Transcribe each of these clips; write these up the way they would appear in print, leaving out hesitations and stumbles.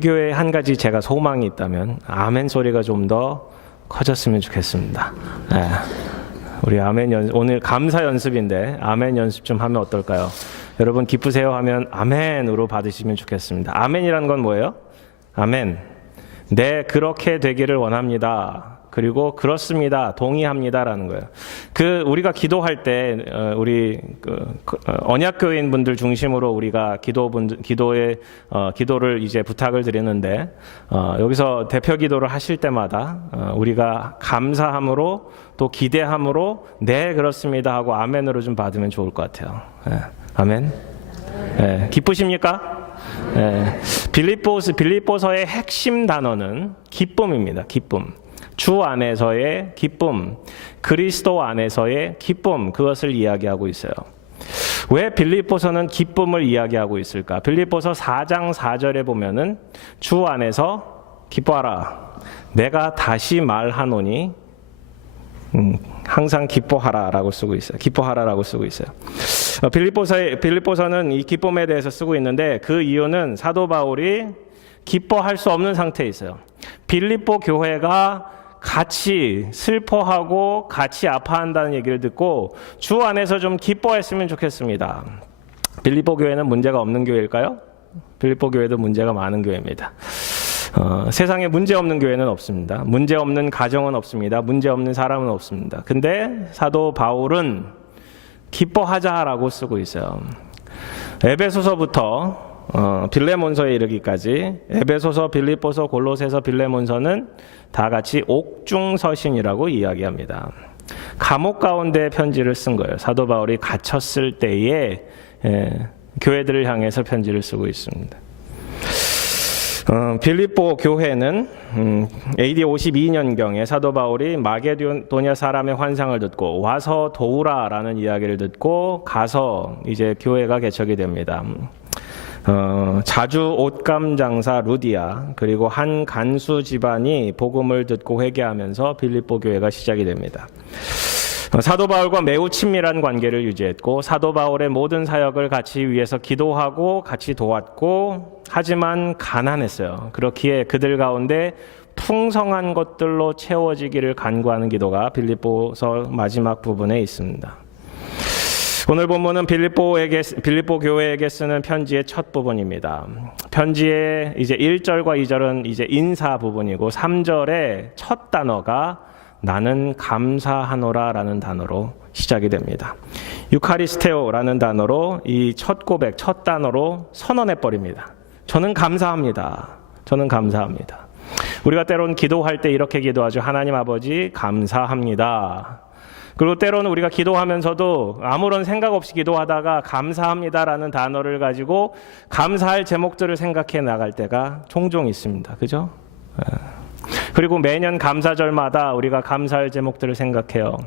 교회에 한 가지 제가 소망이 있다면 아멘 소리가 좀 더 커졌으면 좋겠습니다. 네. 우리 오늘 감사 연습인데 아멘 연습 좀 하면 어떨까요? 여러분 기쁘세요 하면 아멘으로 받으시면 좋겠습니다. 아멘이라는 건 뭐예요? 아멘. 네, 그렇게 되기를 원합니다. 그리고 그렇습니다. 동의합니다라는 거예요. 우리가 기도할 때 우리 언약교인 분들 중심으로 우리가 기도를 이제 부탁을 드리는데 여기서 대표 기도를 하실 때마다 우리가 감사함으로 또 기대함으로 네 그렇습니다 하고 아멘으로 좀 받으면 좋을 것 같아요. 네. 아멘. 네. 기쁘십니까? 네. 빌립보서의 핵심 단어는 기쁨입니다. 기쁨. 주 안에서의 기쁨, 그리스도 안에서의 기쁨, 그것을 이야기하고 있어요. 왜 빌립보서는 기쁨을 이야기하고 있을까? 빌립보서 4장 4절에 보면은 주 안에서 기뻐하라. 내가 다시 말하노니 항상 기뻐하라라고 쓰고 있어요. 기뻐하라라고 쓰고 있어요. 빌립보서는 이 기쁨에 대해서 쓰고 있는데 그 이유는 사도 바울이 기뻐할 수 없는 상태에 있어요. 빌립보 교회가 같이 슬퍼하고 같이 아파한다는 얘기를 듣고 주 안에서 좀 기뻐했으면 좋겠습니다. 빌립보 교회는 문제가 없는 교회일까요? 빌립보 교회도 문제가 많은 교회입니다. 세상에 문제 없는 교회는 없습니다. 문제 없는 가정은 없습니다. 문제 없는 사람은 없습니다. 근데 사도 바울은 기뻐하자라고 쓰고 있어요. 에베소서부터 빌레몬서에 이르기까지 에베소서, 빌립보서, 골로새서, 빌레몬서는 다 같이 옥중서신이라고 이야기합니다. 감옥 가운데 편지를 쓴 거예요. 사도 바울이 갇혔을 때에 교회들을 향해서 편지를 쓰고 있습니다. 빌립보 교회는 AD 52년경에 사도 바울이 마게도냐 사람의 환상을 듣고 와서 도우라라는 이야기를 듣고 가서 이제 교회가 개척이 됩니다. 자주 옷감 장사 루디아 그리고 한 간수 집안이 복음을 듣고 회개하면서 빌립보 교회가 시작이 됩니다. 사도 바울과 매우 친밀한 관계를 유지했고 사도 바울의 모든 사역을 같이 위해서 기도하고 같이 도왔고 하지만 가난했어요. 그렇기에 그들 가운데 풍성한 것들로 채워지기를 간구하는 기도가 빌립보서 마지막 부분에 있습니다. 오늘 본문은 빌립보 교회에게 쓰는 편지의 첫 부분입니다. 편지의 이제 1절과 2절은 이제 인사 부분이고 3절의 첫 단어가 나는 감사하노라라는 단어로 시작이 됩니다. 유카리스테오라는 단어로 이 첫 고백, 첫 단어로 선언해 버립니다. 저는 감사합니다. 저는 감사합니다. 우리가 때로는 기도할 때 이렇게 기도하죠. 하나님 아버지 감사합니다. 그리고 때로는 우리가 기도하면서도 아무런 생각 없이 기도하다가 감사합니다라는 단어를 가지고 감사할 제목들을 생각해 나갈 때가 종종 있습니다. 그죠? 그리고 매년 감사절마다 우리가 감사할 제목들을 생각해요.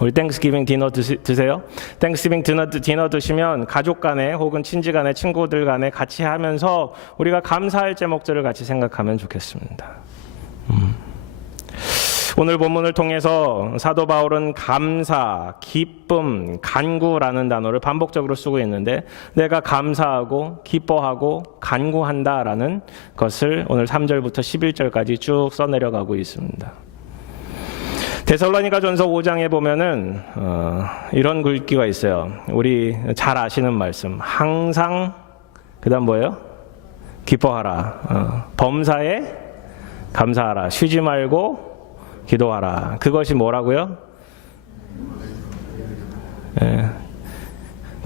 우리 땡스기빙 디너 드세요? 땡스기빙 디너 드시면 가족 간에 혹은 친지 간에 친구들 간에 같이 하면서 우리가 감사할 제목들을 같이 생각하면 좋겠습니다. 오늘 본문을 통해서 사도 바울은 감사, 기쁨, 간구라는 단어를 반복적으로 쓰고 있는데 내가 감사하고 기뻐하고 간구한다라는 것을 오늘 3절부터 11절까지 쭉 써내려가고 있습니다. 데살로니가전서 5장에 보면은 이런 글귀가 있어요. 우리 잘 아시는 말씀. 항상 그다음 뭐예요? 기뻐하라. 범사에 감사하라. 쉬지 말고 기도하라. 그것이 뭐라고요?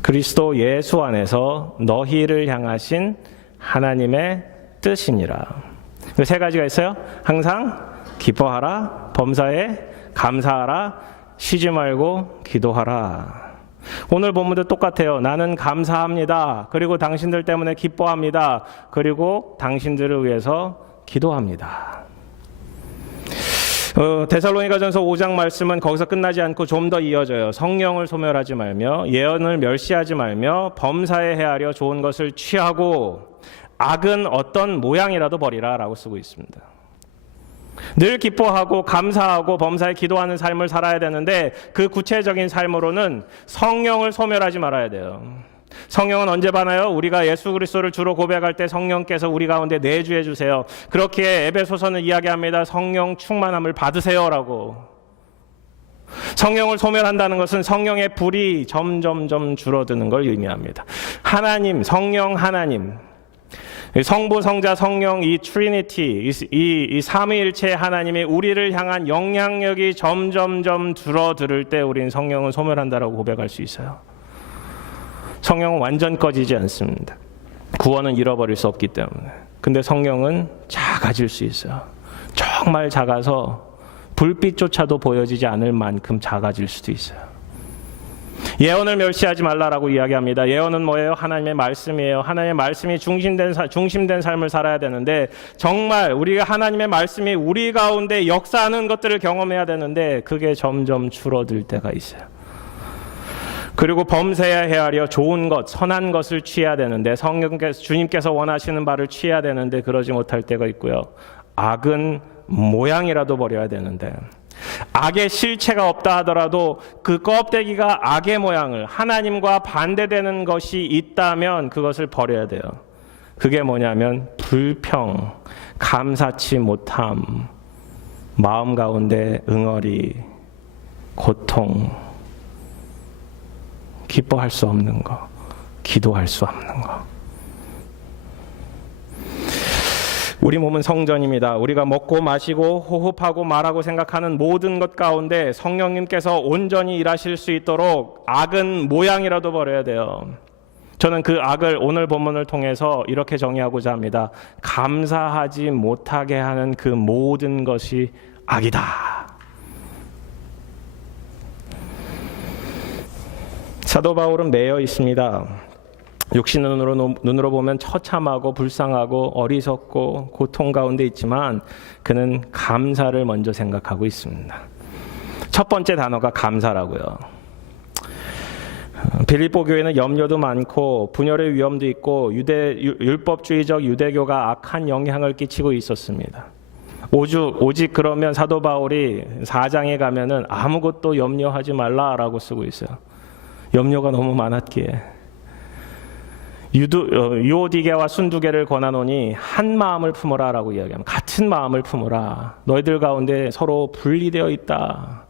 그리스도 예수 안에서 너희를 향하신 하나님의 뜻이니라. 세 가지가 있어요. 항상 기뻐하라, 범사에 감사하라, 쉬지 말고 기도하라. 오늘 본문도 똑같아요. 나는 감사합니다. 그리고 당신들 때문에 기뻐합니다. 그리고 당신들을 위해서 기도합니다. 데살로니가전서 5장 말씀은 거기서 끝나지 않고 좀 더 이어져요. 성령을 소멸하지 말며 예언을 멸시하지 말며 범사에 헤아려 좋은 것을 취하고 악은 어떤 모양이라도 버리라라고 쓰고 있습니다. 늘 기뻐하고 감사하고 범사에 기도하는 삶을 살아야 되는데 그 구체적인 삶으로는 성령을 소멸하지 말아야 돼요. 성령은 언제 받나요? 우리가 예수 그리스도를 주로 고백할 때 성령께서 우리 가운데 내주해 주세요. 그렇게 에베소서는 이야기합니다. 성령 충만함을 받으세요라고. 성령을 소멸한다는 것은 성령의 불이 점점점 줄어드는 걸 의미합니다. 하나님, 성령 하나님, 성부, 성자, 성령 이 트리니티, 이 삼위일체 하나님이 우리를 향한 영향력이 점점점 줄어들 때 우리는 성령을 소멸한다라고 고백할 수 있어요. 성령은 완전 꺼지지 않습니다. 구원은 잃어버릴 수 없기 때문에. 근데 성령은 작아질 수 있어요. 정말 작아서 불빛조차도 보여지지 않을 만큼 작아질 수도 있어요. 예언을 멸시하지 말라라고 이야기합니다. 예언은 뭐예요? 하나님의 말씀이에요. 하나님의 말씀이 중심된 삶을 살아야 되는데 정말 우리가 하나님의 말씀이 우리 가운데 역사하는 것들을 경험해야 되는데 그게 점점 줄어들 때가 있어요. 그리고 범세야 헤아려 좋은 것, 선한 것을 취해야 되는데 주님께서 원하시는 바를 취해야 되는데 그러지 못할 때가 있고요. 악은 모양이라도 버려야 되는데 악의 실체가 없다 하더라도 그 껍데기가 악의 모양을 하나님과 반대되는 것이 있다면 그것을 버려야 돼요. 그게 뭐냐면 불평, 감사치 못함, 마음 가운데 응어리, 고통, 기뻐할 수 없는 거, 기도할 수 없는 거. 우리 몸은 성전입니다. 우리가 먹고 마시고 호흡하고 말하고 생각하는 모든 것 가운데 성령님께서 온전히 일하실 수 있도록 악은 모양이라도 버려야 돼요. 저는 그 악을 오늘 본문을 통해서 이렇게 정의하고자 합니다. 감사하지 못하게 하는 그 모든 것이 악이다. 사도 바울은 매여 있습니다. 육신 눈으로 보면 처참하고 불쌍하고 어리석고 고통 가운데 있지만 그는 감사를 먼저 생각하고 있습니다. 첫 번째 단어가 감사라고요. 빌립보 교회는 염려도 많고 분열의 위험도 있고 율법주의적 유대교가 악한 영향을 끼치고 있었습니다. 오직 그러면 사도 바울이 4장에 가면은 아무것도 염려하지 말라라고 쓰고 있어요. 염려가 너무 많았기에. 유오디게와 순두게를 권하노니 한 마음을 품으라라고 이야기합니다. 같은 마음을 품으라. 너희들 가운데 서로 분리되어 있다.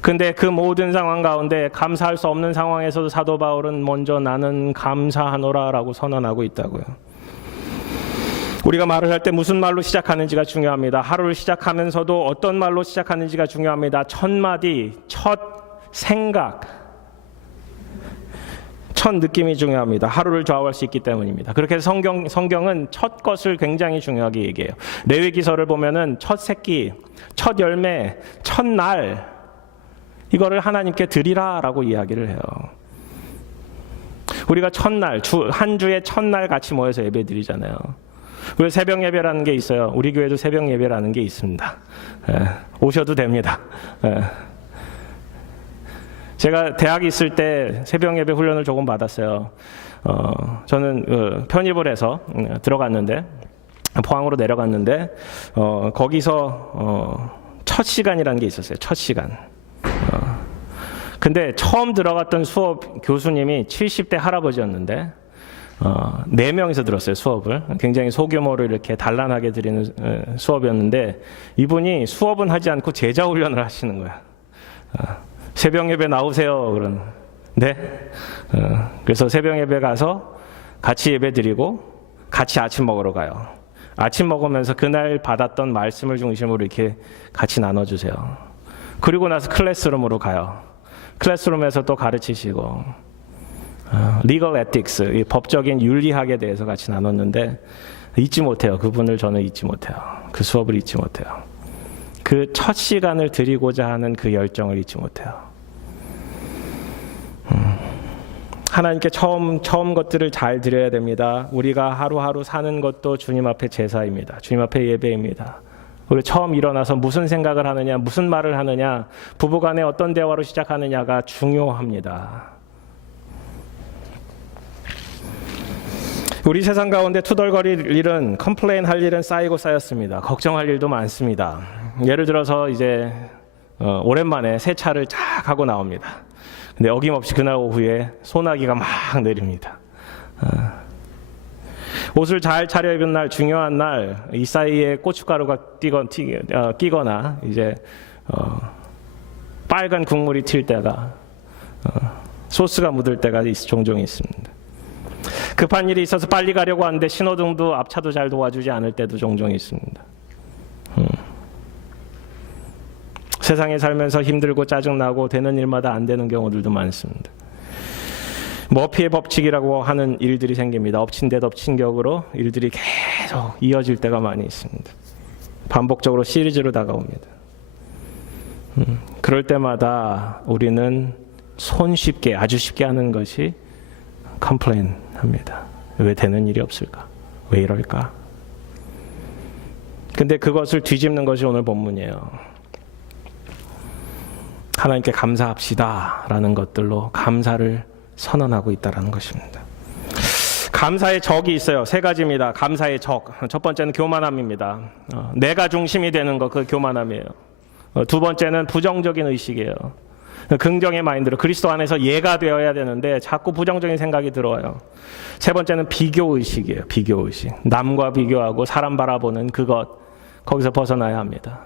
근데 그 모든 상황 가운데 감사할 수 없는 상황에서도 사도 바울은 먼저 나는 감사하노라라고 선언하고 있다고요. 우리가 말을 할 때 무슨 말로 시작하는지가 중요합니다. 하루를 시작하면서도 어떤 말로 시작하는지가 중요합니다. 첫 마디, 첫 생각, 첫 느낌이 중요합니다. 하루를 좌우할 수 있기 때문입니다. 그렇게 해서 성경은 첫 것을 굉장히 중요하게 얘기해요. 레위기서를 보면은 첫 새끼, 첫 열매, 첫 날 이거를 하나님께 드리라라고 이야기를 해요. 우리가 첫날, 한 주의 첫날 같이 모여서 예배 드리잖아요. 왜 새벽 예배라는 게 있어요? 우리 교회도 새벽 예배라는 게 있습니다. 오셔도 됩니다. 제가 대학 있을 때 새벽 예배 훈련을 조금 받았어요. 저는 편입을 해서 들어갔는데 포항으로 내려갔는데 거기서 첫 시간이라는 게 있었어요. 첫 시간. 근데 처음 들어갔던 수업 교수님이 70대 할아버지였는데 4명이서 들었어요, 수업을. 굉장히 소규모로 이렇게 단란하게 드리는 수업이었는데 이분이 수업은 하지 않고 제자 훈련을 하시는 거야. 새벽 예배 나오세요. 그런. 네. 그래서 새벽 예배 가서 같이 예배 드리고 같이 아침 먹으러 가요. 아침 먹으면서 그날 받았던 말씀을 중심으로 이렇게 같이 나눠주세요. 그리고 나서 클래스룸으로 가요. 클래스룸에서 또 가르치시고 리걸 에틱스, 이 법적인 윤리학에 대해서 같이 나눴는데 잊지 못해요. 그분을 저는 잊지 못해요. 그 수업을 잊지 못해요. 그 첫 시간을 드리고자 하는 그 열정을 잊지 못해요. 하나님께 처음 것들을 잘 드려야 됩니다. 우리가 하루하루 사는 것도 주님 앞에 제사입니다. 주님 앞에 예배입니다. 우리 처음 일어나서 무슨 생각을 하느냐, 무슨 말을 하느냐, 부부간에 어떤 대화로 시작하느냐가 중요합니다. 우리 세상 가운데 투덜거릴 일은, 컴플레인 할 일은 쌓이고 쌓였습니다. 걱정할 일도 많습니다. 예를 들어서 이제 오랜만에 세차를 쫙 하고 나옵니다. 근데 어김없이 그날 오후에 소나기가 막 내립니다. 옷을 잘 차려입은 날, 중요한 날, 이 사이에 고춧가루가 끼거나 이제 빨간 국물이 튈 때가, 소스가 묻을 때가 종종 있습니다. 급한 일이 있어서 빨리 가려고 하는데 신호등도 앞차도 잘 도와주지 않을 때도 종종 있습니다. 세상에 살면서 힘들고 짜증나고 되는 일마다 안 되는 경우들도 많습니다. 머피의 법칙이라고 하는 일들이 생깁니다. 엎친 데 덮친 격으로 일들이 계속 이어질 때가 많이 있습니다. 반복적으로 시리즈로 다가옵니다. 그럴 때마다 우리는 손쉽게, 아주 쉽게 하는 것이 컴플레인 합니다. 왜 되는 일이 없을까? 왜 이럴까? 근데 그것을 뒤집는 것이 오늘 본문이에요. 하나님께 감사합시다 라는 것들로 감사를 선언하고 있다는 것입니다. 감사의 적이 있어요. 세 가지입니다. 감사의 적. 첫 번째는 교만함입니다. 내가 중심이 되는 것, 그 교만함이에요. 두 번째는 부정적인 의식이에요. 긍정의 마인드로 그리스도 안에서 예가 되어야 되는데 자꾸 부정적인 생각이 들어와요. 세 번째는 비교의식이에요. 비교의식. 남과 비교하고 사람 바라보는 그것, 거기서 벗어나야 합니다.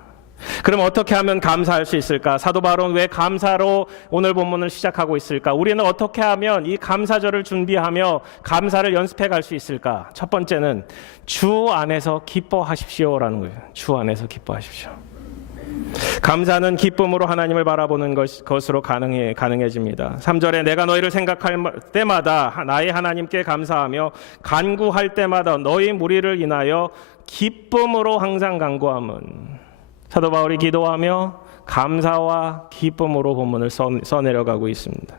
그럼 어떻게 하면 감사할 수 있을까? 사도 바울은 왜 감사로 오늘 본문을 시작하고 있을까? 우리는 어떻게 하면 이 감사절을 준비하며 감사를 연습해 갈 수 있을까? 첫 번째는 주 안에서 기뻐하십시오라는 거예요. 주 안에서 기뻐하십시오. 감사는 기쁨으로 하나님을 바라보는 것으로 가능해집니다. 3절에 내가 너희를 생각할 때마다 나의 하나님께 감사하며 간구할 때마다 너희 무리를 인하여 기쁨으로 항상 간구함은, 사도 바울이 기도하며 감사와 기쁨으로 본문을 써내려가고 있습니다.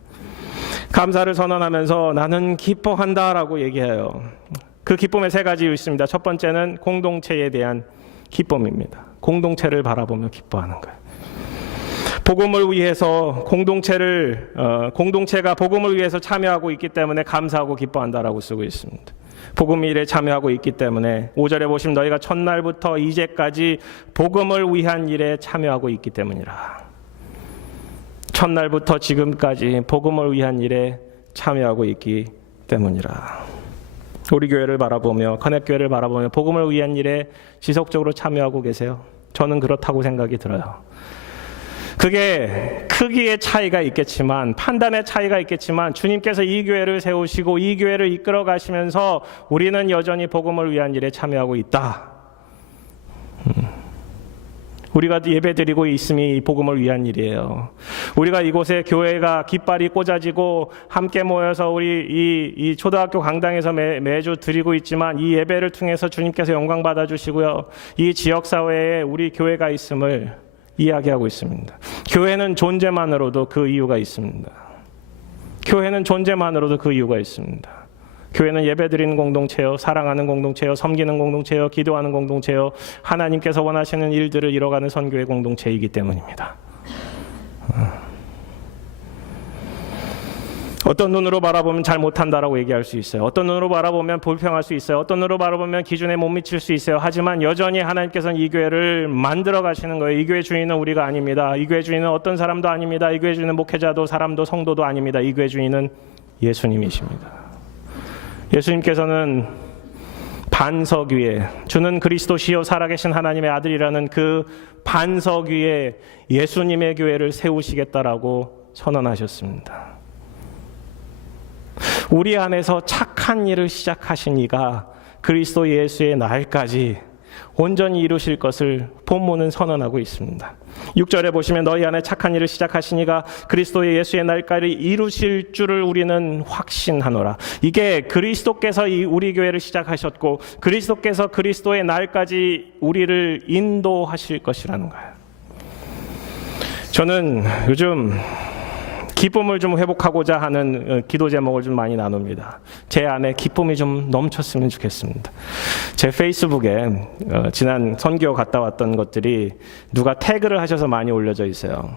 감사를 선언하면서 나는 기뻐한다라고 얘기해요. 그 기쁨의 세 가지 있습니다. 첫 번째는 공동체에 대한 기쁨입니다. 공동체를 바라보며 기뻐하는 거예요. 복음을 위해서 공동체가 복음을 위해서 참여하고 있기 때문에 감사하고 기뻐한다라고 쓰고 있습니다. 복음 일에 참여하고 있기 때문에 5절에 보시면 너희가 첫날부터 이제까지 복음을 위한 일에 참여하고 있기 때문이라. 첫날부터 지금까지 복음을 위한 일에 참여하고 있기 때문이라. 우리 교회를 바라보며, 커넥교회를 바라보며 복음을 위한 일에 지속적으로 참여하고 계세요? 저는 그렇다고 생각이 들어요. 그게 크기의 차이가 있겠지만, 판단의 차이가 있겠지만 주님께서 이 교회를 세우시고 이 교회를 이끌어 가시면서 우리는 여전히 복음을 위한 일에 참여하고 있다. 우리가 예배드리고 있음이 복음을 위한 일이에요. 우리가 이곳에 교회가 깃발이 꽂아지고 함께 모여서 우리 이 초등학교 강당에서 매주 드리고 있지만 이 예배를 통해서 주님께서 영광 받아주시고요. 이 지역사회에 우리 교회가 있음을 이야기하고 있습니다. 교회는 존재만으로도 그 이유가 있습니다. 교회는 존재만으로도 그 이유가 있습니다. 교회는 예배드리는 공동체요, 사랑하는 공동체요, 섬기는 공동체요, 기도하는 공동체요, 하나님께서 원하시는 일들을 이뤄가는 선교의 공동체이기 때문입니다. 어떤 눈으로 바라보면 잘 못한다라고 얘기할 수 있어요. 어떤 눈으로 바라보면 불평할 수 있어요. 어떤 눈으로 바라보면 기준에 못 미칠 수 있어요. 하지만 여전히 하나님께서는 이 교회를 만들어 가시는 거예요. 이 교회 주인은 우리가 아닙니다. 이 교회 주인은 어떤 사람도 아닙니다. 이 교회 주인은 목회자도 사람도 성도도 아닙니다. 이 교회 주인은 예수님이십니다. 예수님께서는 반석 위에, 주는 그리스도시요 살아계신 하나님의 아들이라는 그 반석 위에 예수님의 교회를 세우시겠다라고 선언하셨습니다. 우리 안에서 착한 일을 시작하신 이가 그리스도 예수의 날까지 온전히 이루실 것을 본문은 선언하고 있습니다. 6절에 보시면 너희 안에 착한 일을 시작하신 이가 그리스도의 예수의 날까지 이루실 줄을 우리는 확신하노라. 이게 그리스도께서 우리 교회를 시작하셨고 그리스도께서 그리스도의 날까지 우리를 인도하실 것이라는 거예요. 저는 요즘 기쁨을 좀 회복하고자 하는 기도 제목을 좀 많이 나눕니다. 제 안에 기쁨이 좀 넘쳤으면 좋겠습니다. 제 페이스북에 지난 선교 갔다 왔던 것들이 누가 태그를 하셔서 많이 올려져 있어요.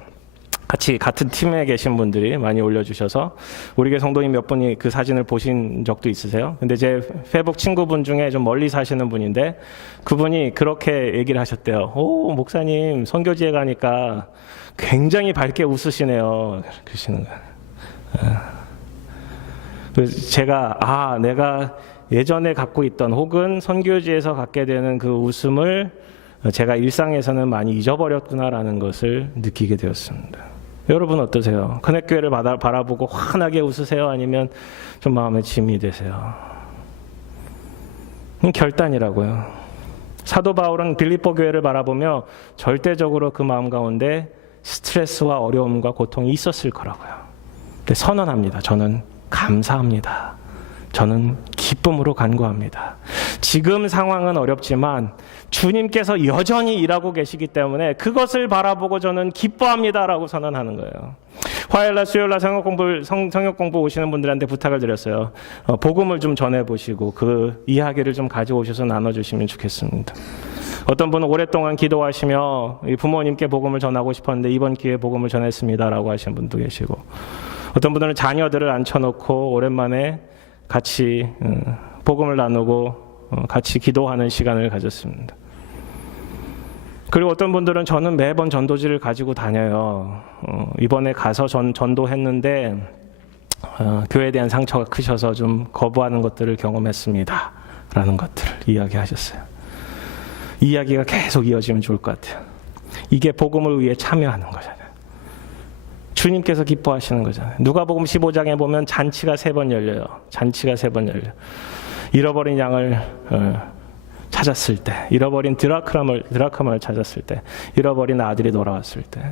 같은 팀에 계신 분들이 많이 올려주셔서 우리 교회 성도님 몇 분이 그 사진을 보신 적도 있으세요? 근데 제 페이북 친구분 중에 좀 멀리 사시는 분인데 그분이 그렇게 얘기를 하셨대요. 오, 목사님 선교지에 가니까 굉장히 밝게 웃으시네요. 그러시는 거예요. 그래서 제가 내가 예전에 갖고 있던 혹은 선교지에서 갖게 되는 그 웃음을 제가 일상에서는 많이 잊어버렸구나라는 것을 느끼게 되었습니다. 여러분 어떠세요? 큰액교회를 바라보고 환하게 웃으세요? 아니면 좀 마음에 짐이 되세요? 결단이라고요. 사도 바울은 빌립보 교회를 바라보며 절대적으로 그 마음 가운데 스트레스와 어려움과 고통이 있었을 거라고요. 근데 선언합니다. 저는 감사합니다. 저는 기쁨으로 간구합니다. 지금 상황은 어렵지만 주님께서 여전히 일하고 계시기 때문에 그것을 바라보고 저는 기뻐합니다라고 선언하는 거예요. 화요일날 수요일날 성역 공부 오시는 분들한테 부탁을 드렸어요. 복음을 좀 전해보시고 그 이야기를 좀 가져오셔서 나눠주시면 좋겠습니다. 어떤 분은 오랫동안 기도하시며 부모님께 복음을 전하고 싶었는데 이번 기회에 복음을 전했습니다라고 하시는 분도 계시고, 어떤 분들은 자녀들을 앉혀놓고 오랜만에 같이 복음을 나누고 같이 기도하는 시간을 가졌습니다. 그리고 어떤 분들은 저는 매번 전도지를 가지고 다녀요. 이번에 가서 전도했는데 교회에 대한 상처가 크셔서 좀 거부하는 것들을 경험했습니다. 라는 것들을 이야기하셨어요. 이 이야기가 계속 이어지면 좋을 것 같아요. 이게 복음을 위해 참여하는 거잖아요. 주님께서 기뻐하시는 거잖아요. 누가복음 15장에 보면 잔치가 3번 열려요. 잔치가 3번 열려. 잃어버린 양을 찾았을 때, 잃어버린 드라크마를 찾았을 때, 잃어버린 아들이 돌아왔을 때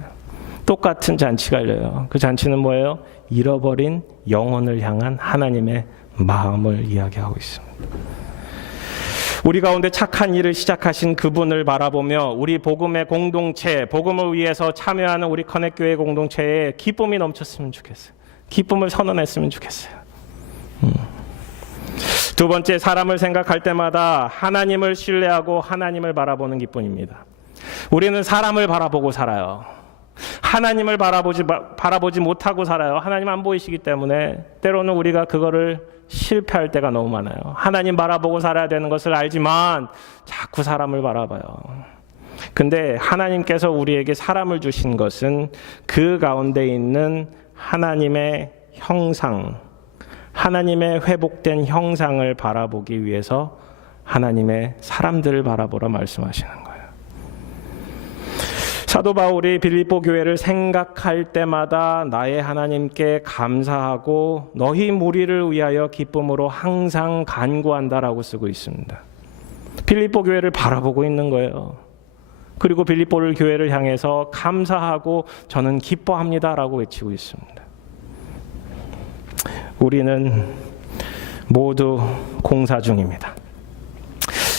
똑같은 잔치가 열려요. 그 잔치는 뭐예요? 잃어버린 영혼을 향한 하나님의 마음을 이야기하고 있습니다. 우리 가운데 착한 일을 시작하신 그분을 바라보며 우리 복음의 공동체, 복음을 위해서 참여하는 우리 커넥교회 공동체에 기쁨이 넘쳤으면 좋겠어요. 기쁨을 선언했으면 좋겠어요. 두 번째, 사람을 생각할 때마다 하나님을 신뢰하고 하나님을 바라보는 기쁨입니다. 우리는 사람을 바라보고 살아요. 하나님을 바라보지 못하고 살아요. 하나님 안 보이시기 때문에 때로는 우리가 그거를 실패할 때가 너무 많아요. 하나님 바라보고 살아야 되는 것을 알지만 자꾸 사람을 바라봐요. 근데 하나님께서 우리에게 사람을 주신 것은 그 가운데 있는 하나님의 형상, 하나님의 회복된 형상을 바라보기 위해서 하나님의 사람들을 바라보라 말씀하시는 거예요. 사도 바울이 빌립보 교회를 생각할 때마다 나의 하나님께 감사하고 너희 무리를 위하여 기쁨으로 항상 간구한다라고 쓰고 있습니다. 빌립보 교회를 바라보고 있는 거예요. 그리고 빌립보 교회를 향해서 감사하고 저는 기뻐합니다라고 외치고 있습니다. 우리는 모두 공사 중입니다.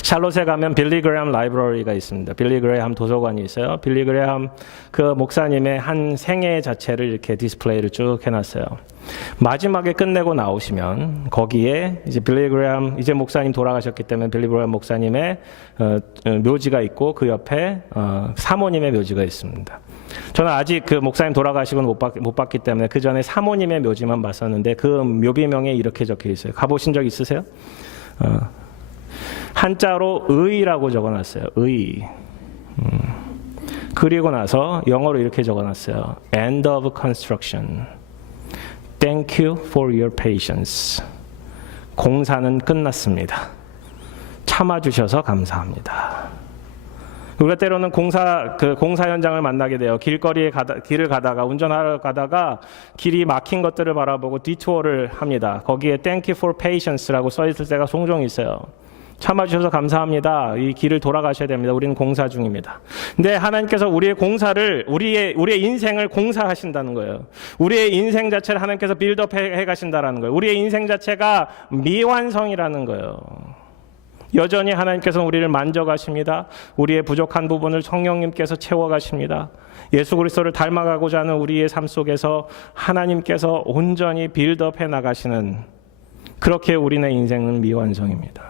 샬롯에 가면 빌리 그레함 라이브러리가 있습니다. 빌리 그레함 도서관이 있어요. 빌리 그레함 그 목사님의 한 생애 자체를 이렇게 디스플레이를 쭉 해놨어요. 마지막에 끝내고 나오시면 거기에 이제 빌리 그레함, 이제 목사님 돌아가셨기 때문에 빌리 그레함 목사님의 묘지가 있고 그 옆에 사모님의 묘지가 있습니다. 저는 아직 그 목사님 돌아가시고는 못 봤기 때문에 그 전에 사모님의 묘지만 봤었는데 그 묘비명에 이렇게 적혀 있어요. 가보신 적 있으세요? 한자로 의라고 적어놨어요. 의. 그리고 나서 영어로 이렇게 적어놨어요. End of construction. Thank you for your patience. 공사는 끝났습니다. 참아주셔서 감사합니다. 우리가 때로는 공사 현장을 만나게 돼요. 길을 가다가 운전하러 가다가 길이 막힌 것들을 바라보고 디투어를 합니다. 거기에 Thank you for patience라고 써 있을 때가 종종 있어요. 참아주셔서 감사합니다. 이 길을 돌아가셔야 됩니다. 우리는 공사 중입니다. 근데 하나님께서 우리의 공사를, 우리의 인생을 공사하신다는 거예요. 우리의 인생 자체를 하나님께서 빌드업 해 가신다는 거예요. 우리의 인생 자체가 미완성이라는 거예요. 여전히 하나님께서는 우리를 만져가십니다. 우리의 부족한 부분을 성령님께서 채워가십니다. 예수 그리스도를 닮아가고자 하는 우리의 삶 속에서 하나님께서 온전히 빌드업 해 나가시는, 그렇게 우리의 인생은 미완성입니다.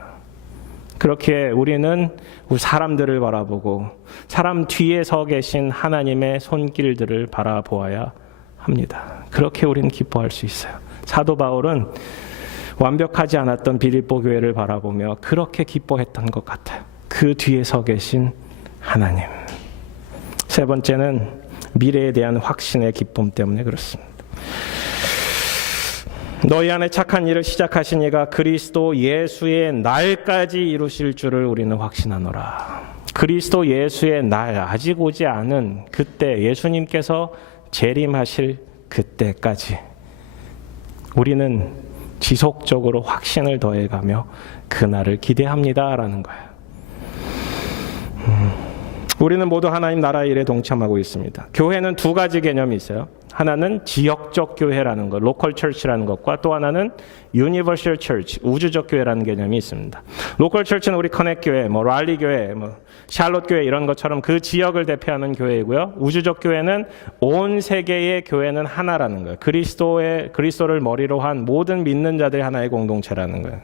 그렇게 우리는 우리 사람들을 바라보고 사람 뒤에 서 계신 하나님의 손길들을 바라보아야 합니다. 그렇게 우리는 기뻐할 수 있어요. 사도 바울은 완벽하지 않았던 빌립보 교회를 바라보며 그렇게 기뻐했던 것 같아요. 그 뒤에 서 계신 하나님. 세 번째는 미래에 대한 확신의 기쁨 때문에 그렇습니다. 너희 안에 착한 일을 시작하신 이가 그리스도 예수의 날까지 이루실 줄을 우리는 확신하노라. 그리스도 예수의 날, 아직 오지 않은 그때, 예수님께서 재림하실 그때까지 우리는 지속적으로 확신을 더해가며 그날을 기대합니다라는 거예요. 우리는 모두 하나님 나라 일에 동참하고 있습니다. 교회는 두 가지 개념이 있어요. 하나는 지역적 교회라는 것, 로컬 처치라는 것과 또 하나는 유니버셜 처치, 우주적 교회라는 개념이 있습니다. 로컬 처치는 우리 커넥 교회, 랄리 교회, 샬롯 교회 이런 것처럼 그 지역을 대표하는 교회이고요. 우주적 교회는 온 세계의 교회는 하나라는 거예요. 그리스도를 머리로 한 모든 믿는 자들이 하나의 공동체라는 거예요.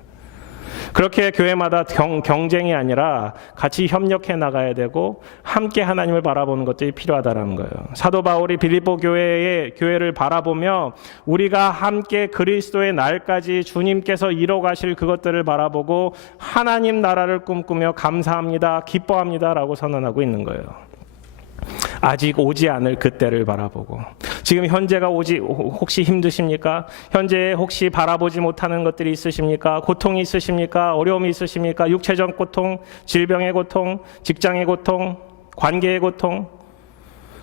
그렇게 교회마다 경쟁이 아니라 같이 협력해 나가야 되고 함께 하나님을 바라보는 것들이 필요하다는 거예요. 사도 바울이 빌립보 교회를 바라보며 우리가 함께 그리스도의 날까지 주님께서 이뤄가실 그것들을 바라보고 하나님 나라를 꿈꾸며 감사합니다, 기뻐합니다라고 선언하고 있는 거예요. 아직 오지 않을 그때를 바라보고 지금 현재가 혹시 힘드십니까? 현재에 혹시 바라보지 못하는 것들이 있으십니까? 고통이 있으십니까? 어려움이 있으십니까? 육체적 고통, 질병의 고통, 직장의 고통, 관계의 고통,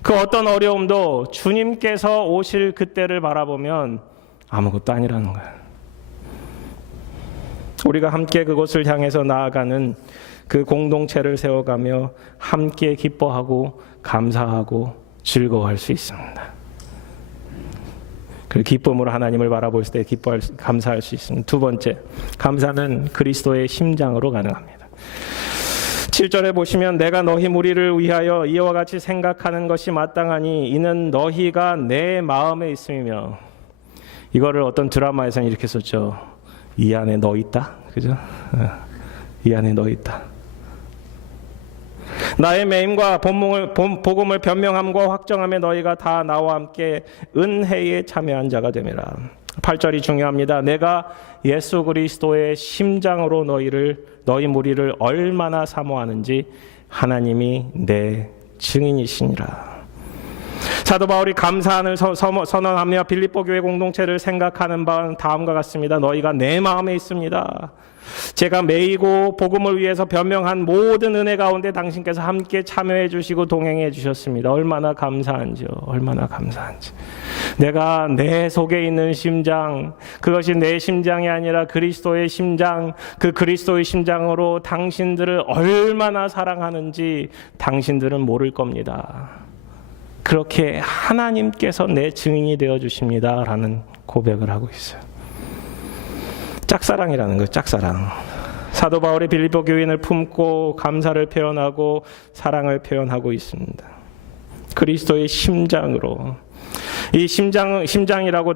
그 어떤 어려움도 주님께서 오실 그때를 바라보면 아무것도 아니라는 거예요. 우리가 함께 그곳을 향해서 나아가는 그 공동체를 세워가며 함께 기뻐하고 감사하고 즐거워할 수 있습니다. 그 기쁨으로 하나님을 바라볼 때 감사할 수 있습니다. 두 번째, 감사는 그리스도의 심장으로 가능합니다. 7절에 보시면 내가 너희 무리를 위하여 이와 같이 생각하는 것이 마땅하니 이는 너희가 내 마음에 있음이며, 이거를 어떤 드라마에서는 이렇게 썼죠. 이 안에 너 있다. 그죠? 이 안에 너 있다. 나의 매임과 복음을 변명함과 확정함에 너희가 다 나와 함께 은혜에 참여한 자가 됨이라. 8절이 중요합니다. 내가 예수 그리스도의 심장으로 너희 무리를 얼마나 사모하는지 하나님이 내 증인이시니라. 사도 바울이 감사함을 선언하며 빌립보 교회 공동체를 생각하는 바는 다음과 같습니다. 너희가 내 마음에 있습니다. 제가 매이고 복음을 위해서 변명한 모든 은혜 가운데 당신께서 함께 참여해 주시고 동행해 주셨습니다. 얼마나 감사한지요. 얼마나 감사한지. 내가 내 속에 있는 심장, 그것이 내 심장이 아니라 그리스도의 심장, 그 그리스도의 심장으로 당신들을 얼마나 사랑하는지 당신들은 모를 겁니다. 그렇게 하나님께서 내 증인이 되어 주십니다 라는 고백을 하고 있어요. 짝사랑이라는 거예요. 짝사랑. 사도 바울이 빌립보 교인을 품고 감사를 표현하고 사랑을 표현하고 있습니다. 그리스도의 심장으로. 이 심장이라고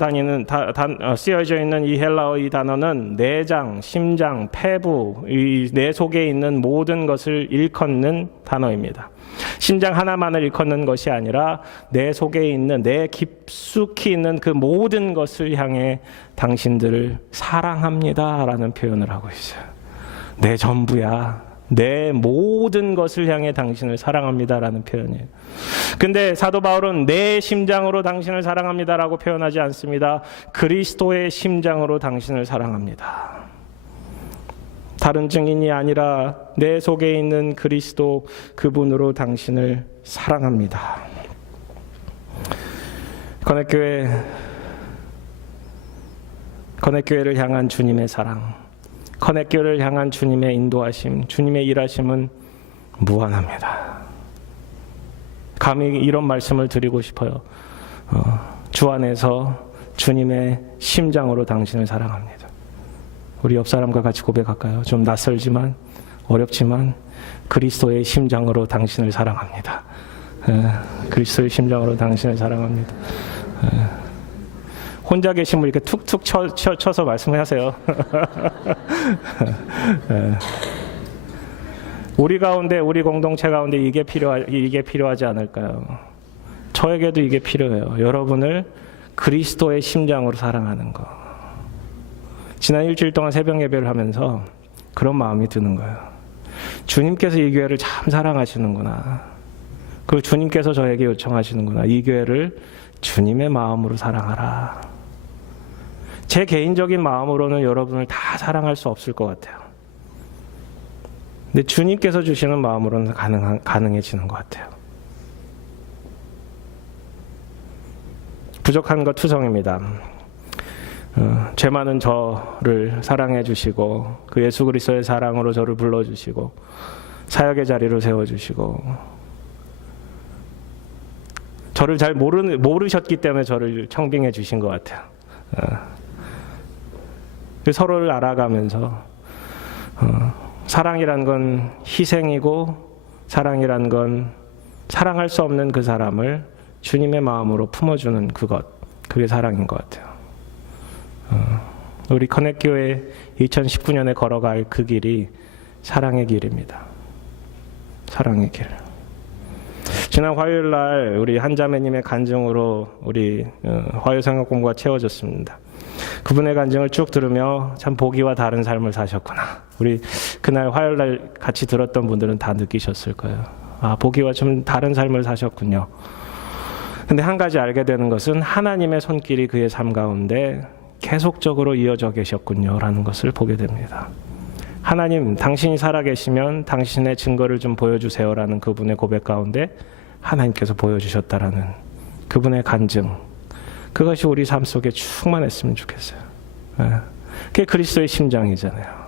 쓰여져 있는 이 헬라어 이 단어는 내장, 심장, 폐부, 내 속에 있는 모든 것을 일컫는 단어입니다. 심장 하나만을 일컫는 것이 아니라 내 속에 있는, 내 깊숙이 있는 그 모든 것을 향해 당신들을 사랑합니다 라는 표현을 하고 있어요. 내 전부야, 내 모든 것을 향해 당신을 사랑합니다 라는 표현이에요. 근데 사도 바울은 내 심장으로 당신을 사랑합니다 라고 표현하지 않습니다. 그리스도의 심장으로 당신을 사랑합니다. 다른 증인이 아니라 내 속에 있는 그리스도, 그분으로 당신을 사랑합니다. 커넥교회를 향한 주님의 사랑, 커넥교회를 향한 주님의 인도하심, 주님의 일하심은 무한합니다. 감히 이런 말씀을 드리고 싶어요. 주 안에서 주님의 심장으로 당신을 사랑합니다. 우리 옆 사람과 같이 고백할까요? 좀 낯설지만 어렵지만 그리스도의 심장으로 당신을 사랑합니다. 그리스도의 심장으로 당신을 사랑합니다. 혼자 계시면 이렇게 툭툭 쳐서 말씀하세요. 우리 가운데, 우리 공동체 가운데 이게 필요하지 않을까요? 저에게도 이게 필요해요. 여러분을 그리스도의 심장으로 사랑하는 거. 지난 일주일 동안 새벽 예배를 하면서 그런 마음이 드는 거예요. 주님께서 이 교회를 참 사랑하시는구나. 그리고 주님께서 저에게 요청하시는구나. 이 교회를 주님의 마음으로 사랑하라. 제 개인적인 마음으로는 여러분을 다 사랑할 수 없을 것 같아요. 근데 주님께서 주시는 마음으로는 가능해지는 것 같아요. 부족한 것 투성입니다. 죄 많은 저를 사랑해 주시고 그 예수 그리스도의 사랑으로 저를 불러주시고 사역의 자리로 세워주시고 저를 잘 모르셨기 때문에 저를 청빙해 주신 것 같아요. 서로를 알아가면서 사랑이란 건 희생이고 사랑이란 건 사랑할 수 없는 그 사람을 주님의 마음으로 품어주는 그게 사랑인 것 같아요. 우리 커넥교회 2019년에 걸어갈 그 길이 사랑의 길입니다. 사랑의 길. 지난 화요일 날 우리 한자매님의 간증으로 우리 화요생활 공부가 채워졌습니다. 그분의 간증을 쭉 들으며 참 보기와 다른 삶을 사셨구나. 우리 그날 화요일 날 같이 들었던 분들은 다 느끼셨을 거예요. 아, 보기와 좀 다른 삶을 사셨군요. 근데 한 가지 알게 되는 것은 하나님의 손길이 그의 삶 가운데 계속적으로 이어져 계셨군요 라는 것을 보게 됩니다. 하나님, 당신이 살아계시면 당신의 증거를 좀 보여주세요 라는 그분의 고백 가운데 하나님께서 보여주셨다라는 그분의 간증, 그것이 우리 삶 속에 충만했으면 좋겠어요. 그게 그리스도의 심장이잖아요.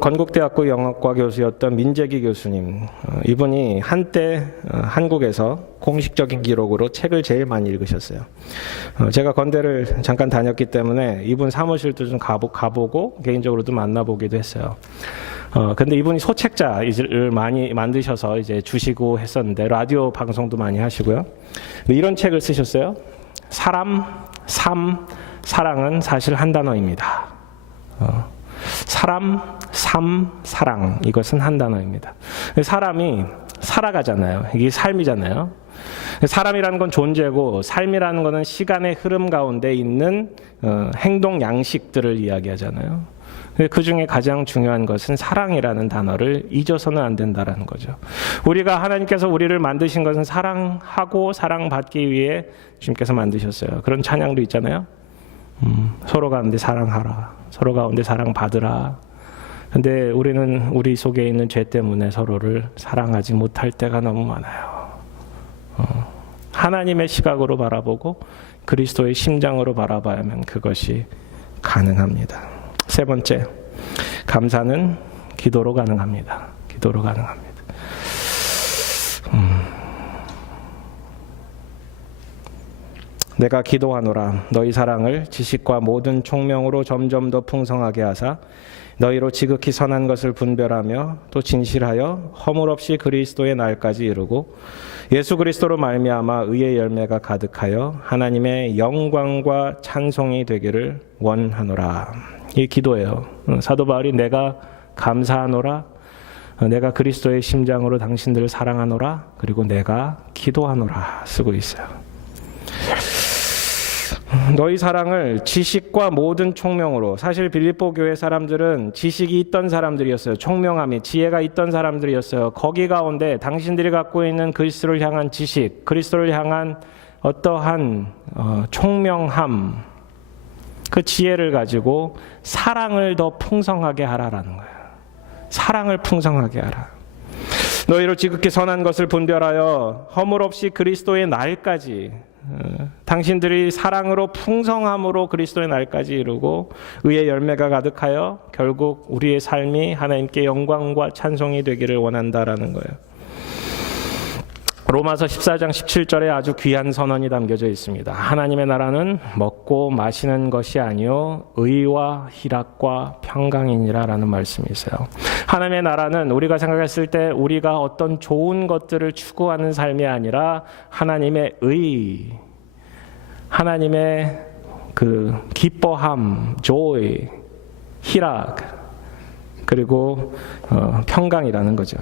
건국대학교 영어과 교수였던 민재기 교수님, 이분이 한때 한국에서 공식적인 기록으로 책을 제일 많이 읽으셨어요. 제가 건대를 잠깐 다녔기 때문에 이분 사무실도 좀 가보고 개인적으로도 만나보기도 했어요. 근데 이분이 소책자를 많이 만드셔서 이제 주시고 했었는데 라디오 방송도 많이 하시고요. 이런 책을 쓰셨어요. 사람, 삶, 사랑은 사실 한 단어입니다. 사람, 삶, 사랑, 이것은 한 단어입니다. 사람이 살아가잖아요. 이게 삶이잖아요. 사람이라는 건 존재고 삶이라는 것은 시간의 흐름 가운데 있는 행동 양식들을 이야기하잖아요. 그 중에 가장 중요한 것은 사랑이라는 단어를 잊어서는 안 된다는 거죠. 우리가 하나님께서 우리를 만드신 것은 사랑하고 사랑받기 위해 주님께서 만드셨어요. 그런 찬양도 있잖아요. 서로 가운데 사랑하라. 서로 가운데 사랑받으라. 근데 우리는 우리 속에 있는 죄 때문에 서로를 사랑하지 못할 때가 너무 많아요. 하나님의 시각으로 바라보고 그리스도의 심장으로 바라봐야만 그것이 가능합니다. 세 번째, 감사는 기도로 가능합니다. 기도로 가능합니다. 내가 기도하노라. 너희 사랑을 지식과 모든 총명으로 점점 더 풍성하게 하사 너희로 지극히 선한 것을 분별하며 또 진실하여 허물 없이 그리스도의 날까지 이루고 예수 그리스도로 말미암아 의의 열매가 가득하여 하나님의 영광과 찬송이 되기를 원하노라. 이 기도예요. 사도 바울이 내가 감사하노라, 내가 그리스도의 심장으로 당신들을 사랑하노라, 그리고 내가 기도하노라 쓰고 있어요. 너희 사랑을 지식과 모든 총명으로, 사실 빌립보 교회 사람들은 지식이 있던 사람들이었어요. 총명함이, 지혜가 있던 사람들이었어요. 거기 가운데 당신들이 갖고 있는 그리스도를 향한 지식, 그리스도를 향한 어떠한 총명함, 그 지혜를 가지고 사랑을 더 풍성하게 하라라는 거예요. 사랑을 풍성하게 하라. 너희로 지극히 선한 것을 분별하여 허물 없이 그리스도의 날까지, 당신들이 사랑으로 풍성함으로 그리스도의 날까지 이루고 의의 열매가 가득하여 결국 우리의 삶이 하나님께 영광과 찬송이 되기를 원한다라는 거예요. 로마서 14장 17절에 아주 귀한 선언이 담겨져 있습니다. 하나님의 나라는 먹고 마시는 것이 아니요 의와 희락과 평강이니라 라는 말씀이 있어요. 하나님의 나라는 우리가 생각했을 때 우리가 어떤 좋은 것들을 추구하는 삶이 아니라 하나님의 의, 하나님의 그 기뻐함, joy, 희락, 그리고 평강이라는 거죠.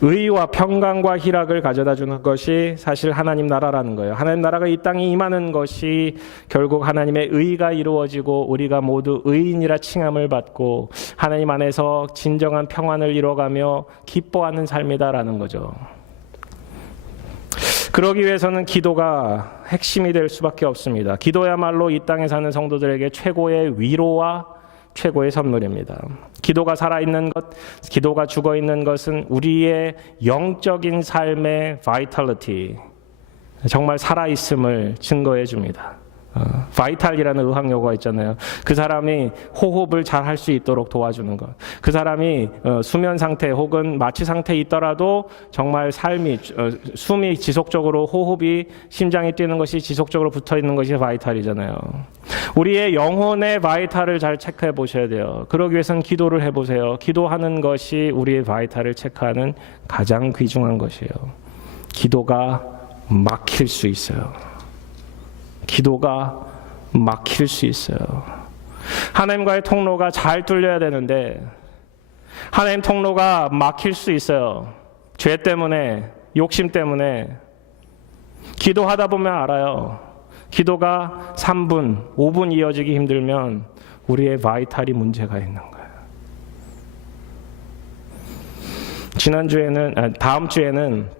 의와 평강과 희락을 가져다 주는 것이 사실 하나님 나라라는 거예요. 하나님 나라가 이 땅에 임하는 것이 결국 하나님의 의가 이루어지고 우리가 모두 의인이라 칭함을 받고 하나님 안에서 진정한 평안을 이뤄가며 기뻐하는 삶이다라는 거죠. 그러기 위해서는 기도가 핵심이 될 수밖에 없습니다. 기도야말로 이 땅에 사는 성도들에게 최고의 위로와 최고의 선물입니다. 기도가 살아있는 것, 기도가 죽어있는 것은 우리의 영적인 삶의 바이탈리티, 정말 살아있음을 증거해 줍니다. 바이탈이라는 의학 용어가 있잖아요. 그 사람이 호흡을 잘 할 수 있도록 도와주는 것. 그 사람이 수면 상태 혹은 마취 상태에 있더라도 정말 숨이 지속적으로 호흡이 심장이 뛰는 것이 지속적으로 붙어 있는 것이 바이탈이잖아요. 우리의 영혼의 바이탈을 잘 체크해 보셔야 돼요. 그러기 위해서는 기도를 해보세요. 기도하는 것이 우리의 바이탈을 체크하는 가장 귀중한 것이에요. 기도가 막힐 수 있어요. 기도가 막힐 수 있어요. 하나님과의 통로가 잘 뚫려야 되는데 하나님 통로가 막힐 수 있어요. 죄 때문에, 욕심 때문에. 기도하다 보면 알아요. 기도가 3분, 5분 이어지기 힘들면 우리의 바이탈이 문제가 있는 거예요. 다음 주에는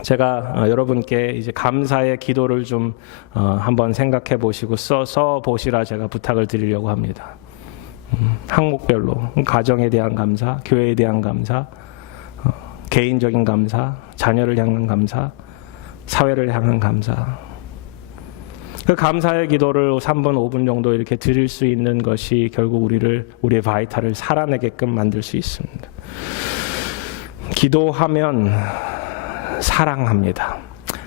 제가 여러분께 이제 감사의 기도를 좀 한번 생각해 보시고 써 보시라 제가 부탁을 드리려고 합니다. 항목별로 가정에 대한 감사, 교회에 대한 감사, 개인적인 감사, 자녀를 향한 감사, 사회를 향한 감사. 그 감사의 기도를 3분, 5분 정도 이렇게 드릴 수 있는 것이 결국 우리의 바이탈을 살아내게끔 만들 수 있습니다. 기도하면 사랑합니다.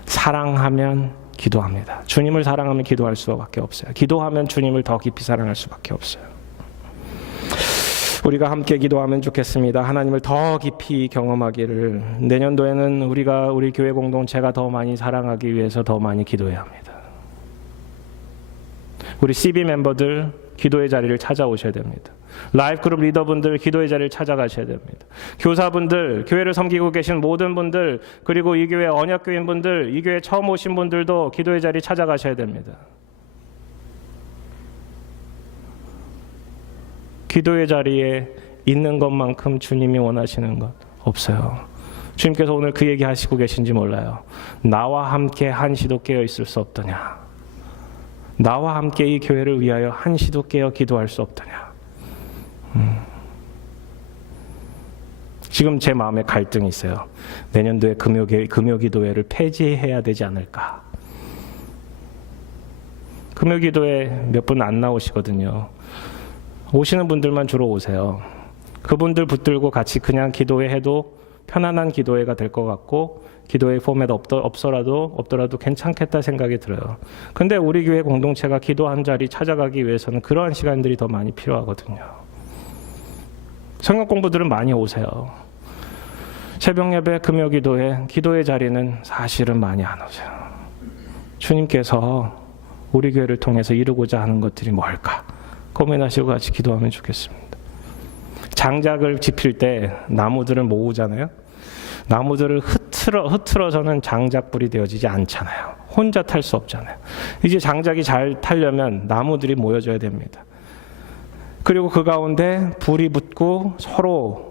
사랑하면 기도합니다. 주님을 사랑하면 기도할 수밖에 없어요. 기도하면 주님을 더 깊이 사랑할 수밖에 없어요. 우리가 함께 기도하면 좋겠습니다. 하나님을 더 깊이 경험하기를. 내년도에는 우리 교회 공동체가 더 많이 사랑하기 위해서 더 많이 기도해야 합니다. 우리 CB 멤버들 기도의 자리를 찾아오셔야 됩니다. 라이프 그룹 리더분들 기도의 자리를 찾아가셔야 됩니다. 교사분들, 교회를 섬기고 계신 모든 분들, 그리고 이 교회 언약교인분들, 이 교회 처음 오신 분들도 기도의 자리 찾아가셔야 됩니다. 기도의 자리에 있는 것만큼 주님이 원하시는 것 없어요. 주님께서 오늘 그 얘기 하시고 계신지 몰라요. 나와 함께 한시도 깨어 있을 수 없더냐. 나와 함께 이 교회를 위하여 한시도 깨어 기도할 수 없더냐. 지금 제 마음에 갈등이 있어요. 내년도에 금요기도회를 폐지해야 되지 않을까. 금요기도회 몇 분 안 나오시거든요. 오시는 분들만 주로 오세요. 그분들 붙들고 같이 그냥 기도회 해도 편안한 기도회가 될 것 같고 기도회 포맷 없더라도 괜찮겠다 생각이 들어요. 근데 우리 교회 공동체가 기도 한 자리 찾아가기 위해서는 그러한 시간들이 더 많이 필요하거든요. 성경 공부들은 많이 오세요. 새벽 예배, 금요 기도회, 기도의 자리는 사실은 많이 안 오세요. 주님께서 우리 교회를 통해서 이루고자 하는 것들이 뭘까? 고민하시고 같이 기도하면 좋겠습니다. 장작을 지필 때 나무들을 모으잖아요. 나무들을 흐트러서는 장작불이 되어지지 않잖아요. 혼자 탈 수 없잖아요. 이제 장작이 잘 타려면 나무들이 모여져야 됩니다. 그리고 그 가운데 불이 붙고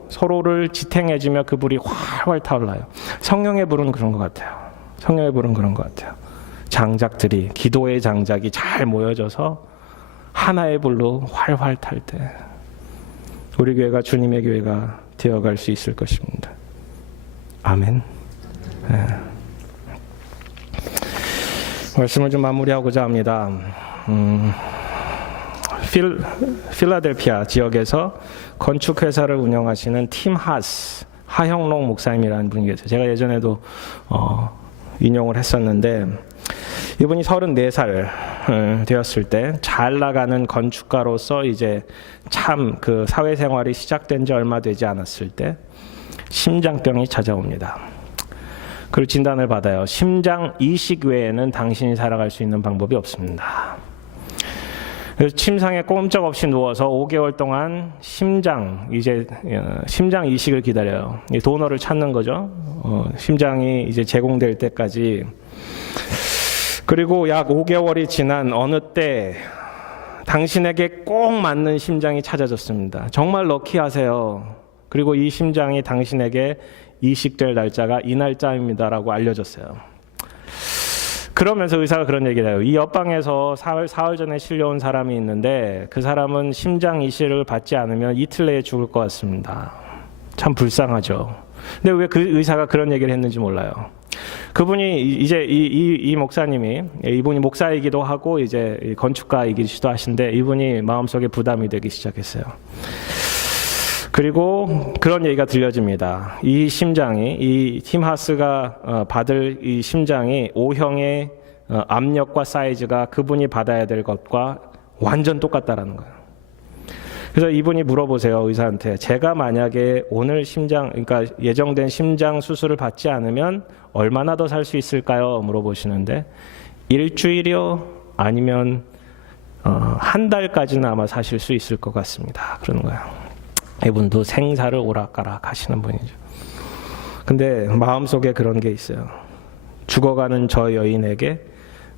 서로를 지탱해주며 그 불이 활활 타올라요. 성령의 불은 그런 것 같아요. 성령의 불은 그런 것 같아요. 장작들이, 기도의 장작이 잘 모여져서 하나의 불로 활활 탈 때 우리 교회가 주님의 교회가 되어갈 수 있을 것입니다. 아멘. 네. 말씀을 좀 마무리하고자 합니다. 필라델피아 지역에서 건축회사를 운영하시는 팀 하형록 목사님이라는 분이 계세요. 제가 예전에도 인용을 했었는데 이분이 34살 되었을 때 잘 나가는 건축가로서 이제 참 그 사회생활이 시작된 지 얼마 되지 않았을 때 심장병이 찾아옵니다. 그리고 진단을 받아요. 심장 이식 외에는 당신이 살아갈 수 있는 방법이 없습니다. 그래서 침상에 꼼짝없이 누워서 5개월 동안 심장 이식을 기다려요. 도너를 찾는 거죠. 심장이 이제 제공될 때까지. 그리고 약 5개월이 지난 어느 때 당신에게 꼭 맞는 심장이 찾아졌습니다. 정말 럭키하세요. 그리고 이 심장이 당신에게 이식될 날짜가 이 날짜입니다라고 알려졌어요. 그러면서 의사가 그런 얘기를 해요. 이 옆방에서 사흘 전에 실려온 사람이 있는데 그 사람은 심장 이식을 받지 않으면 이틀 내에 죽을 것 같습니다. 참 불쌍하죠. 근데 왜 그 의사가 그런 얘기를 했는지 몰라요. 그분이 이제 이 목사님이, 이분이 목사이기도 하고 이제 건축가이기도 하신데 이분이 마음속에 부담이 되기 시작했어요. 그리고 그런 얘기가 들려집니다. 이 심장이, 이 팀 하스가 받을 이 심장이 O형의 압력과 사이즈가 그분이 받아야 될 것과 완전 똑같다라는 거예요. 그래서 이분이 물어보세요, 의사한테. 제가 만약에 오늘 그러니까 예정된 심장 수술을 받지 않으면 얼마나 더 살 수 있을까요? 물어보시는데 일주일이요? 아니면 한 달까지는 아마 사실 수 있을 것 같습니다. 그러는 거예요. 이분도 생사를 오락가락 하시는 분이죠. 근데 마음속에 그런 게 있어요. 죽어가는 저 여인에게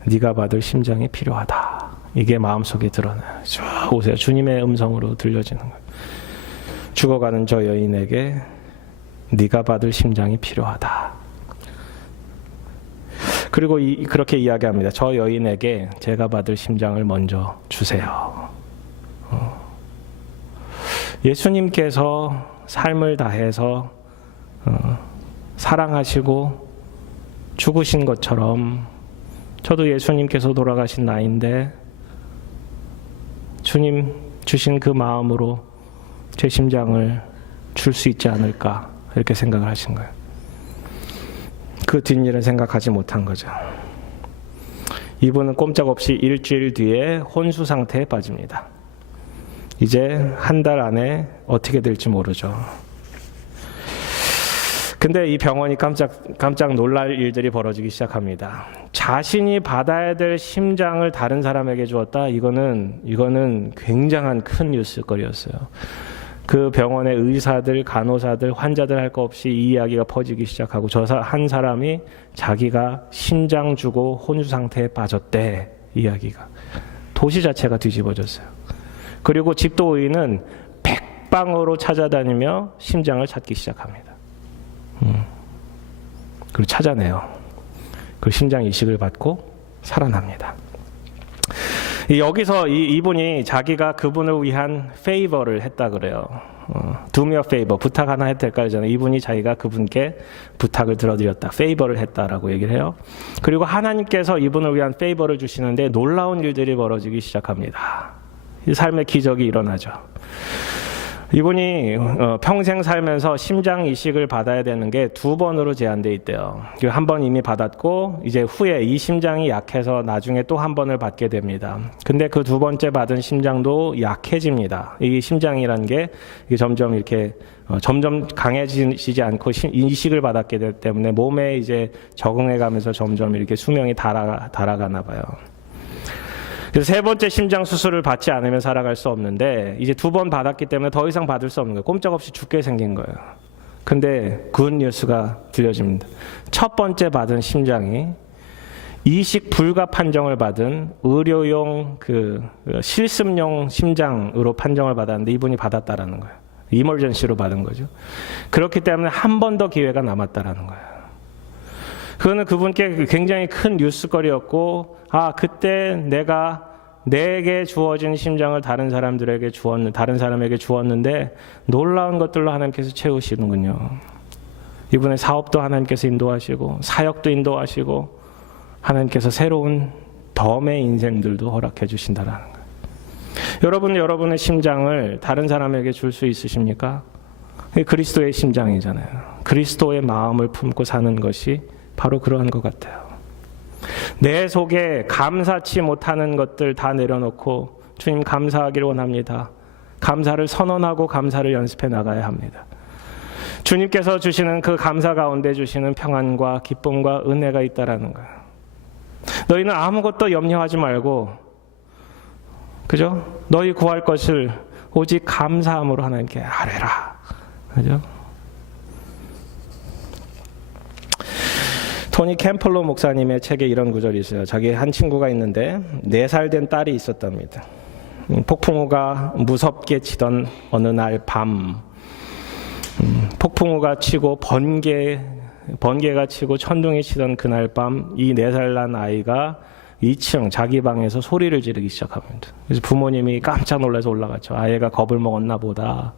네가 받을 심장이 필요하다. 이게 마음속에 드러나요. 쭉 오세요. 주님의 음성으로 들려지는 거예요. 죽어가는 저 여인에게 네가 받을 심장이 필요하다. 그리고 그렇게 이야기합니다. 저 여인에게 제가 받을 심장을 먼저 주세요. 예수님께서 삶을 다해서 사랑하시고 죽으신 것처럼 저도 예수님께서 돌아가신 나이인데 주님 주신 그 마음으로 제 심장을 줄 수 있지 않을까 이렇게 생각을 하신 거예요. 그 뒷일은 생각하지 못한 거죠. 이분은 꼼짝없이 일주일 뒤에 혼수 상태에 빠집니다. 이제 한 달 안에 어떻게 될지 모르죠. 근데 이 병원이 깜짝 놀랄 일들이 벌어지기 시작합니다. 자신이 받아야 될 심장을 다른 사람에게 주었다. 이거는 굉장한 큰 뉴스거리였어요. 그 병원의 의사들, 간호사들, 환자들 할 거 없이 이 이야기가 퍼지기 시작하고 저 한 사람이 자기가 심장 주고 혼수 상태에 빠졌대. 이야기가. 도시 자체가 뒤집어졌어요. 그리고 집도의는 백방으로 찾아다니며 심장을 찾기 시작합니다. 그리고 찾아내요. 그 심장 이식을 받고 살아납니다. 여기서 이분이 자기가 그분을 위한 페이버를 했다 그래요. Do me a favor, 부탁 하나 해도 될까요? 저는 이분이 자기가 그분께 부탁을 들어드렸다, 페이버를 했다라고 얘기를 해요. 그리고 하나님께서 이분을 위한 페이버를 주시는데 놀라운 일들이 벌어지기 시작합니다. 삶의 기적이 일어나죠. 이분이 평생 살면서 심장 이식을 받아야 되는 게 2번으로 제한돼 있대요. 한 번 이미 받았고 이제 후에 이 심장이 약해서 나중에 또 한 번을 받게 됩니다. 근데 그 2번째 받은 심장도 약해집니다. 이 심장이라는 게 점점 이렇게 점점 강해지지 않고 이식을 받았기 때문에 몸에 이제 적응해가면서 점점 이렇게 수명이 달아가나 봐요. 그래서 3번째 심장 수술을 받지 않으면 살아갈 수 없는데 이제 2번 받았기 때문에 더 이상 받을 수 없는 거예요. 꼼짝없이 죽게 생긴 거예요. 근데 굿 뉴스가 들려집니다. 첫 번째 받은 심장이 이식 불가 판정을 받은 의료용 실습용 심장으로 판정을 받았는데 이분이 받았다라는 거예요. 이머전시로 받은 거죠. 그렇기 때문에 한 번 더 기회가 남았다라는 거예요. 그거는 그분께 굉장히 큰 뉴스거리였고, 그때 내게 주어진 심장을 다른 사람에게 주었는데 놀라운 것들로 하나님께서 채우시는군요. 이분의 사업도 하나님께서 인도하시고 사역도 인도하시고 하나님께서 새로운 덤의 인생들도 허락해 주신다라는 거예요. 여러분의 심장을 다른 사람에게 줄 수 있으십니까? 그리스도의 심장이잖아요. 그리스도의 마음을 품고 사는 것이 바로 그러한 것 같아요. 내 속에 감사치 못하는 것들 다 내려놓고 주님 감사하기를 원합니다. 감사를 선언하고 감사를 연습해 나가야 합니다. 주님께서 주시는 그 감사 가운데 주시는 평안과 기쁨과 은혜가 있다라는 거예요. 너희는 아무것도 염려하지 말고, 그죠? 너희 구할 것을 오직 감사함으로 하나님께 아뢰라. 그죠? 토니 캠플로 목사님의 책에 이런 구절이 있어요. 자기 한 친구가 있는데 4살 된 딸이 있었답니다. 폭풍우가 무섭게 치던 어느 날 밤, 폭풍우가 치고 번개 번개가 치고 천둥이 치던 그날 밤 이 4살 난 아이가 2층 자기 방에서 소리를 지르기 시작합니다. 그래서 부모님이 깜짝 놀라서 올라갔죠. 아이가 겁을 먹었나 보다.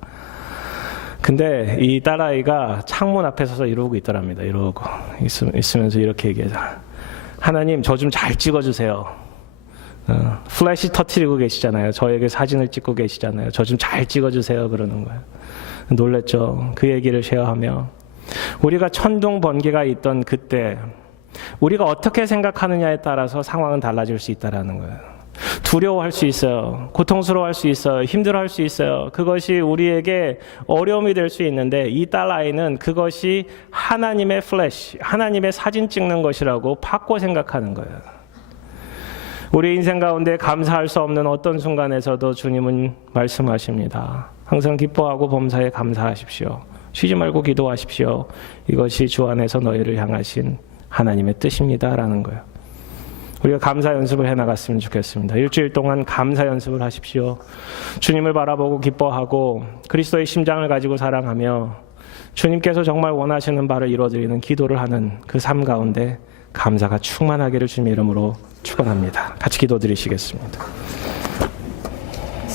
근데 이 딸아이가 창문 앞에 서서 이러고 있더랍니다. 이러고 있으면서 이렇게 얘기해서 하나님 저 좀 잘 찍어주세요. 플래시 터트리고 계시잖아요. 저에게 사진을 찍고 계시잖아요. 저 좀 잘 찍어주세요. 그러는 거예요. 놀랬죠. 그 얘기를 쉐어하며 우리가 천둥 번개가 있던 그때 우리가 어떻게 생각하느냐에 따라서 상황은 달라질 수 있다는 거예요. 두려워할 수 있어요. 고통스러워할 수 있어요. 힘들어할 수 있어요. 그것이 우리에게 어려움이 될 수 있는데 이 딸아이는 그것이 하나님의 플래시, 하나님의 사진 찍는 것이라고 바꿔 생각하는 거예요. 우리 인생 가운데 감사할 수 없는 어떤 순간에서도 주님은 말씀하십니다. 항상 기뻐하고 범사에 감사하십시오. 쉬지 말고 기도하십시오. 이것이 주 안에서 너희를 향하신 하나님의 뜻입니다. 라는 거예요. 우리가 감사 연습을 해나갔으면 좋겠습니다. 일주일 동안 감사 연습을 하십시오. 주님을 바라보고 기뻐하고 그리스도의 심장을 가지고 사랑하며 주님께서 정말 원하시는 바를 이루어드리는 기도를 하는 그 삶 가운데 감사가 충만하기를 주님의 이름으로 축원합니다. 같이 기도드리시겠습니다.